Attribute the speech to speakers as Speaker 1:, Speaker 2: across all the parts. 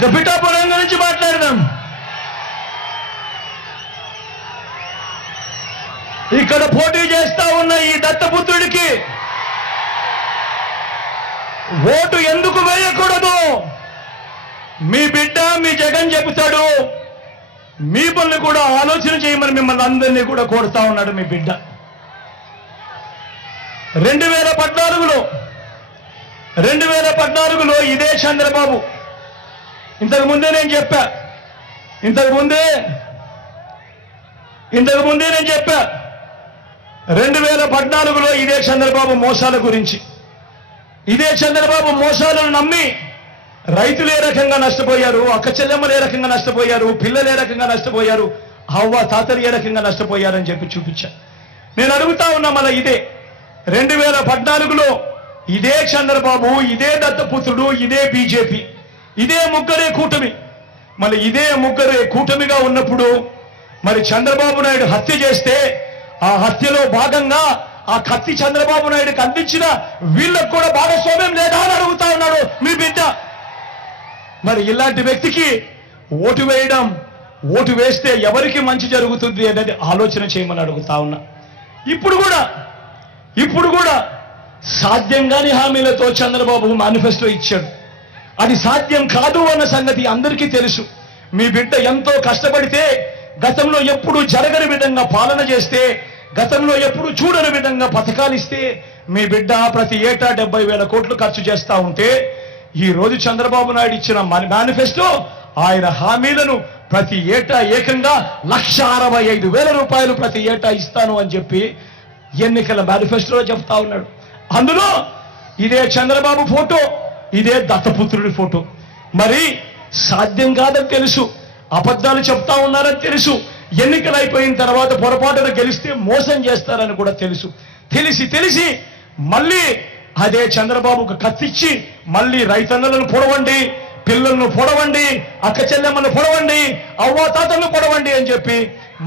Speaker 1: గబిటాపురం గురించి మాట్లాడదాం ఇక్కడ పోటీ చేస్తా ఉన్న ఈ దత్తపుత్రుడికి ఓటు ఎందుకు వేయకూడదు మీ బిడ్డ మీ జగన్ చెబుతాడు మీ పనులు కూడా ఆలోచన చేయమని మిమ్మల్ని అందరినీ కూడా కోరుతా ఉన్నాడు మీ బిడ్డ రెండు వేల పద్నాలుగులో రెండు వేల పద్నాలుగులో ఇదే చంద్రబాబు ఇంతకు ముందే నేను చెప్పా ఇంతకు ముందే ఇంతకు ముందే నేను చెప్పా రెండు వేల పద్నాలుగులో ఇదే చంద్రబాబు మోసాల గురించి ఇదే చంద్రబాబు మోసాలను నమ్మి రైతులు ఏ రకంగా నష్టపోయారు అక్క చెల్లెమ్మలు ఏ రకంగా నష్టపోయారు పిల్లలు ఏ రకంగా నష్టపోయారు అవ్వ తాతలు ఏ రకంగా నష్టపోయారని చెప్పి చూపించా నేను అడుగుతా ఉన్నా మన ఇదే రెండు వేల పద్నాలుగులో ఇదే చంద్రబాబు ఇదే దత్తపుత్రుడు ఇదే బీజేపీ ఇదే ముగ్గురే కూటమి మళ్ళీ ఇదే ముగ్గురే కూటమిగా ఉన్నప్పుడు మరి చంద్రబాబు నాయుడు హత్య చేస్తే ఆ హత్యలో భాగంగా ఆ కత్తి చంద్రబాబు నాయుడుకి అందించిన వీళ్ళకు కూడా భాగస్వామ్యం లేదా అని అడుగుతా ఉన్నాడు మీ బిడ్డ మరి ఇలాంటి వ్యక్తికి ఓటు వేయడం ఓటు వేస్తే ఎవరికి మంచి జరుగుతుంది అనేది ఆలోచన చేయమని అడుగుతా ఉన్నా ఇప్పుడు కూడా ఇప్పుడు కూడా సాధ్యంగాని హామీలతో చంద్రబాబు మేనిఫెస్టో ఇచ్చాడు అది సాధ్యం కాదు అన్న సంగతి అందరికీ తెలుసు మీ బిడ్డ ఎంతో కష్టపడితే గతంలో ఎప్పుడు జరగని విధంగా పాలన చేస్తే గతంలో ఎప్పుడు చూడని విధంగా పథకాలు ఇస్తే మీ బిడ్డ ప్రతి ఏటా డెబ్బై వేల కోట్లు ఖర్చు చేస్తా ఉంటే ఈ రోజు చంద్రబాబు నాయుడు ఇచ్చిన మేనిఫెస్టో ఆయన హామీలను ప్రతి ఏటా ఏకంగా లక్ష అరవై ఐదు వేల రూపాయలు ప్రతి ఏటా ఇస్తాను అని చెప్పి ఎన్నికల మేనిఫెస్టోలో చెప్తా ఉన్నాడు అందులో ఇదే చంద్రబాబు ఫోటో ఇదే దత్తపుత్రుడి ఫోటో మరి సాధ్యం కాదని తెలుసు అబద్ధాలు చెప్తా ఉన్నారని తెలుసు ఎన్నికలు అయిపోయిన తర్వాత పొరపాటున గెలిస్తే మోసం చేస్తారని కూడా తెలుసు తెలిసి తెలిసి మళ్ళీ అదే చంద్రబాబుకు కత్తిచ్చి మళ్ళీ రైతన్నలను పొడవండి పిల్లలను పొడవండి అక్క చెల్లెమ్మను పొడవండి అవ్వాతాతలను పొడవండి అని చెప్పి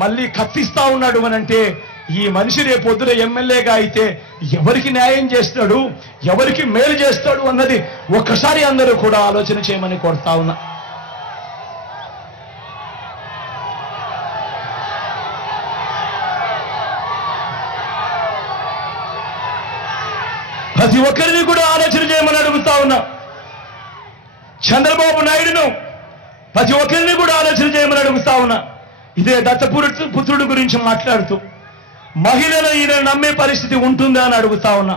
Speaker 1: మళ్ళీ కత్తిస్తా ఉన్నాడు అనంటే ఈ మనిషి రేపొద్దున ఎమ్మెల్యేగా అయితే ఎవరికి న్యాయం చేస్తాడు ఎవరికి మేలు చేస్తాడు అన్నది ఒక్కసారి అందరూ కూడా ఆలోచన చేయమని కోరుతా ఉన్నా ప్రతి ఒక్కరిని కూడా ఆలోచన చేయమని అడుగుతా ఉన్నా చంద్రబాబు నాయుడును ప్రతి ఒక్కరిని కూడా ఆలోచన చేయమని అడుగుతా ఉన్నా ఇదే దత్తపురుడు పుత్రుడు గురించి మాట్లాడుతూ మహిళలు ఈయన నమ్మే పరిస్థితి ఉంటుందా అని అడుగుతా ఉన్నా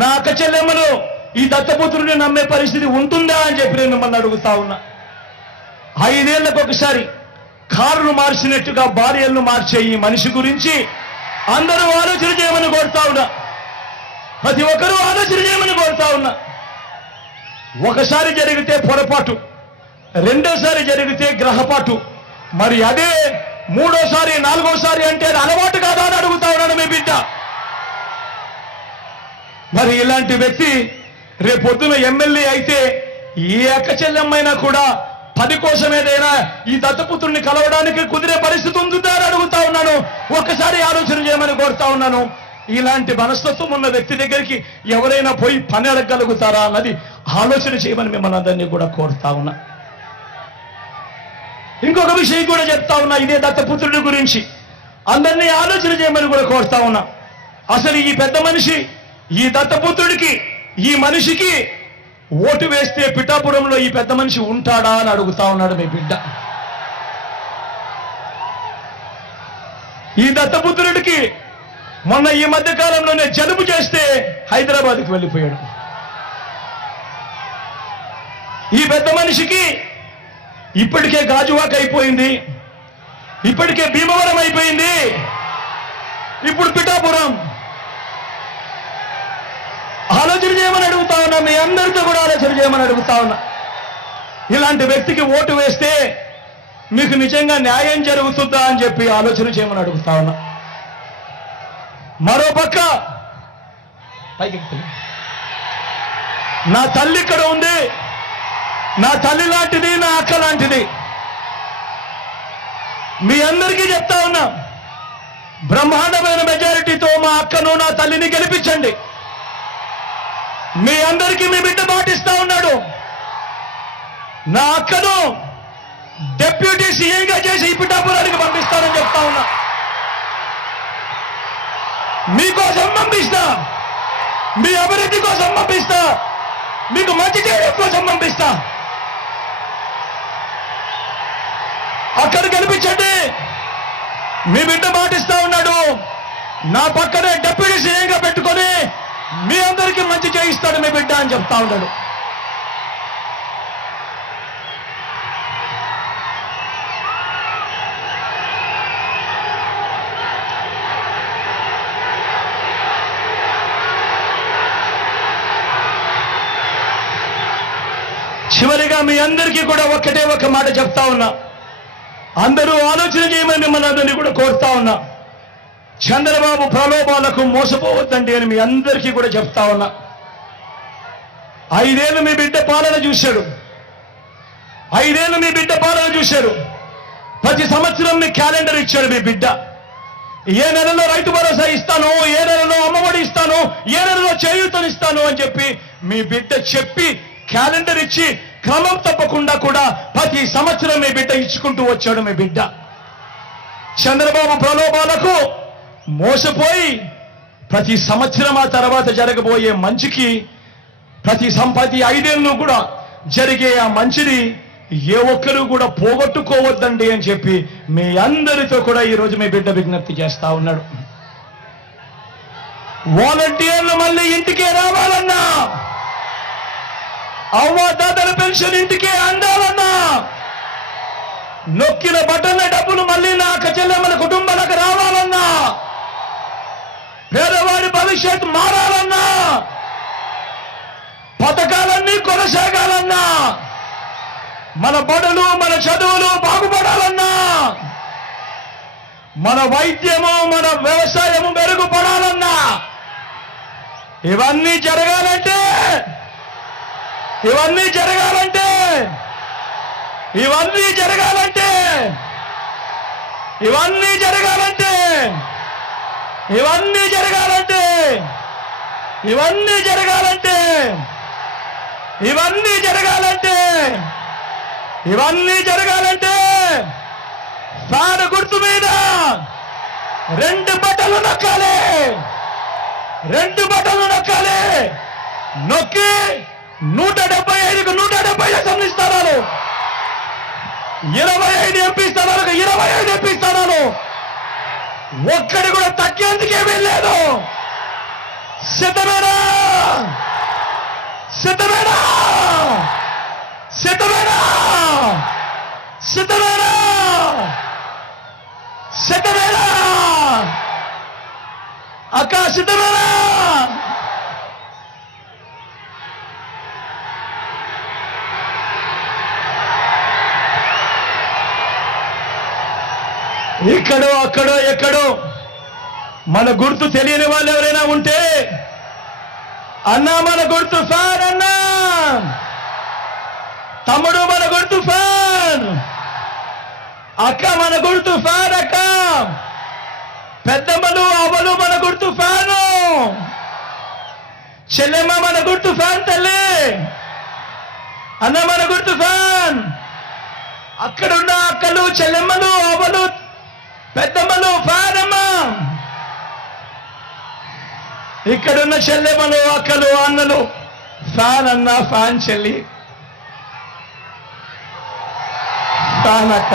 Speaker 1: నా అక్క చెల్లెమ్మలు ఈ దత్తపుత్రుడిని నమ్మే పరిస్థితి ఉంటుందా అని చెప్పి నేను మిమ్మల్ని అడుగుతా ఉన్నా ఐదేళ్లకు ఒకసారి కారును మార్చినట్టుగా భార్యలను మార్చే ఈ మనిషి గురించి అందరూ ఆలోచన చేయమని కోరుతా ఉన్నా ప్రతి ఒక్కరూ ఆలోచన చేయమని కోరుతా ఉన్నా ఒకసారి జరిగితే పొరపాటు రెండోసారి జరిగితే గ్రహపాటు మరి అదే మూడోసారి నాలుగోసారి అంటే అలవాటు కాదా అని అడుగుతా ఉన్నాను మీ బిడ్డ మరి ఇలాంటి వ్యక్తి రేపొద్దున ఎమ్మెల్యే అయితే ఏ అక్క చెల్లెమ్మైనా కూడా పది కోసం ఏదైనా ఈ దత్తపుత్రుని కలవడానికి కుదిరే పరిస్థితి ఉందా అని అడుగుతా ఉన్నాను ఒక్కసారి ఆలోచన చేయమని కోరుతా ఉన్నాను ఇలాంటి మనస్తత్వం ఉన్న వ్యక్తి దగ్గరికి ఎవరైనా పోయి పని అడగలుగుతారా అన్నది ఆలోచన చేయమని మిమ్మల్ని అందరినీ కూడా కోరుతా ఉన్నా ఇంకొక విషయం కూడా చెప్తా ఉన్నా ఇదే దత్తపుత్రుడి గురించి అందరినీ ఆలోచన చేయమని కూడా కోరుతా ఉన్నా అసలు ఈ పెద్ద మనిషి ఈ దత్తపుత్రుడికి ఈ మనిషికి ఓటు వేస్తే పిఠాపురంలో ఈ పెద్ద మనిషి ఉంటాడా అని అడుగుతా ఉన్నాడు మీ బిడ్డ ఈ దత్తపుత్రుడికి మొన్న ఈ మధ్య కాలంలోనే జలుబు చేస్తే హైదరాబాద్కి వెళ్ళిపోయాడు ఈ పెద్ద మనిషికి ఇప్పటికే గాజువాక్ అయిపోయింది ఇప్పటికే భీమవరం అయిపోయింది ఇప్పుడు పిఠాపురం ఆలోచన చేయమని అడుగుతా ఉన్నా మీ అందరితో కూడా ఆలోచన చేయమని అడుగుతా ఉన్నా ఇలాంటి వ్యక్తికి ఓటు వేస్తే మీకు నిజంగా న్యాయం జరుగుతుందా అని చెప్పి ఆలోచన చేయమని అడుగుతా ఉన్నా మరో పక్క నా తల్లి ఇక్కడ ఉంది నా తల్లి లాంటిది నా అక్క లాంటిది మీ అందరికీ చెప్తా ఉన్నా బ్రహ్మాండమైన మెజారిటీతో మా అక్కను నా తల్లిని గెలిపించండి మీ అందరికీ మీ బిడ్డ పాటిస్తా ఉన్నాడు నా అక్కను డెప్యూటీ సీఎంగా చేసి పిఠాపురానికి పంపిస్తానని చెప్తా ఉన్నా మీకోసం పంపిస్తా మీ అభివృద్ధి కోసం పంపిస్తా మీకు మంచి చేయడం కోసం పంపిస్తా అక్కడ కనిపించండి మీ బిడ్డ మాటిస్తా ఉన్నాడు నా పక్కనే డెప్యూటీ గా పెట్టుకొని మీ అందరికీ మంచి చేయిస్తాడు మీ బిడ్డ అని చెప్తా ఉన్నాడు చివరిగా మీ అందరికీ కూడా ఒక్కటే ఒక మాట చెప్తా ఉన్నా అందరూ ఆలోచన చేయమని మిమ్మల్ని అందరినీ కూడా కోరుతా ఉన్నా చంద్రబాబు ప్రలోభాలకు మోసపోవద్దండి అని మీ అందరికీ కూడా చెప్తా ఉన్నా ఐదేళ్ళు మీ బిడ్డ పాలన చూశాడు ఐదేళ్ళు మీ బిడ్డ పాలన చూశారు ప్రతి సంవత్సరం మీ క్యాలెండర్ ఇచ్చాడు మీ బిడ్డ ఏ నెలలో రైతు భరోసా ఇస్తాను ఏ నెలలో అమ్మఒడి ఇస్తాను ఏ నెలలో చేయూతనిస్తాను అని చెప్పి మీ బిడ్డ చెప్పి క్యాలెండర్ ఇచ్చి క్రమం తప్పకుండా కూడా ప్రతి సంవత్సరం మీ బిడ్డ ఇచ్చుకుంటూ వచ్చాడు మీ బిడ్డ చంద్రబాబు ప్రలోభాలకు మోసపోయి ప్రతి సంవత్సరం ఆ తర్వాత జరగబోయే మంచికి ప్రతి సంపతి ఐదేళ్ళు కూడా జరిగే ఆ మంచిది ఏ ఒక్కరు కూడా పోగొట్టుకోవద్దండి అని చెప్పి మీ అందరితో కూడా ఈరోజు మీ బిడ్డ విజ్ఞప్తి చేస్తా ఉన్నాడు వాలంటీర్లు మళ్ళీ ఇంటికే రావాలన్నా అవ్వ తాతల పెన్షన్ ఇంటికి అందాలన్నా నొక్కిన బటన్ల డబ్బులు మళ్ళీ నా అక్క చెల్లెమ్మల కుటుంబాలకు రావాలన్నా పేదవాడి భవిష్యత్ మారాలన్నా పథకాలన్నీ కొనసాగాలన్నా మన బడులు మన చదువులు బాగుపడాలన్నా మన వైద్యము మన వ్యవసాయము మెరుగుపడాలన్నా ఇవన్నీ జరగాలంటే ఇవన్నీ జరగాలంటే ఇవన్నీ జరగాలంటే ఇవన్నీ జరగాలంటే ఇవన్నీ జరగాలంటే ఇవన్నీ జరగాలంటే ఇవన్నీ జరగాలంటే ఇవన్నీ జరగాలంటే సార్ గుర్తు మీద రెండు బట్టలు నొక్కాలి రెండు బట్టలు నొక్కాలి నొక్కి నూట డెబ్బై ఐదుకు నూట డెబ్బై అసెంబ్లీ స్థానాలు ఇరవై ఐదు ఎంపీ స్థానాలకు ఇరవై ఐదు ఎంపీ స్థానాలు ఒక్కడి కూడా తగ్గేందుకేమీ లేదు సిద్ధమేనా సిద్ధమేనా సిద్ధమేనా సిద్ధమేనా సిద్ధమేనా అక్క సిద్ధమేనా ఇక్కడో అక్కడో ఎక్కడో మన గుర్తు తెలియని వాళ్ళు ఎవరైనా ఉంటే అన్నా మన గుర్తు సార్ అన్నా తమ్ముడు మన గుర్తు సార్ అక్క మన గుర్తు సార్ అక్క పెద్దమ్మలు అవలు మన గుర్తు ఫ్యాను చెల్లెమ్మ మన గుర్తు ఫ్యాన్ తల్లి అన్న మన గుర్తు ఫ్యాన్ అక్కడున్న అక్కలు చెల్లెమ్మలు అవలు పెద్దమ్మలు పాదమ్మ ఇక్కడున్న చెల్లెమ్మలు అక్కలు అన్నలు ఫ్యాన్ అన్న ఫ్యాన్ చెల్లి ఫ్యాన్ అక్క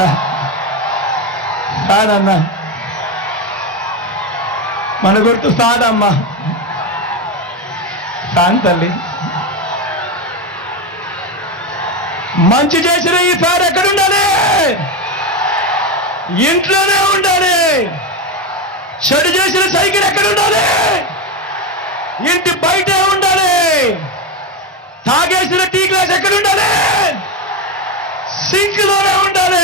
Speaker 1: ఫ్యాన్ అన్న మన గుర్తు ఫ్యాన్ ఫ్యాన్ తల్లి మంచి చేసిన ఈ ఫ్యాన్ ఎక్కడుండాలి ఇంట్లోనే ఉండాలి చెడు చేసిన సైకిల్ ఎక్కడ ఉండాలి ఇంటి బయటే ఉండాలి తాగేసిన టీ గ్లాస్ ఎక్కడ ఉండాలి సింక్లోనే ఉండాలి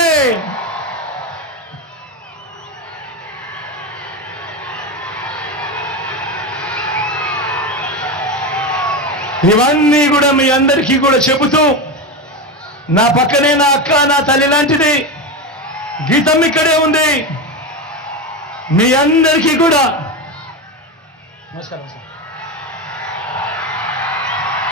Speaker 1: ఇవన్నీ కూడా మీ అందరికీ కూడా చెబుతూ నా పక్కనే నా అక్క నా తల్లి లాంటిది గీతం ఇక్కడే ఉంది మీ అందరికీ కూడా నమస్కారం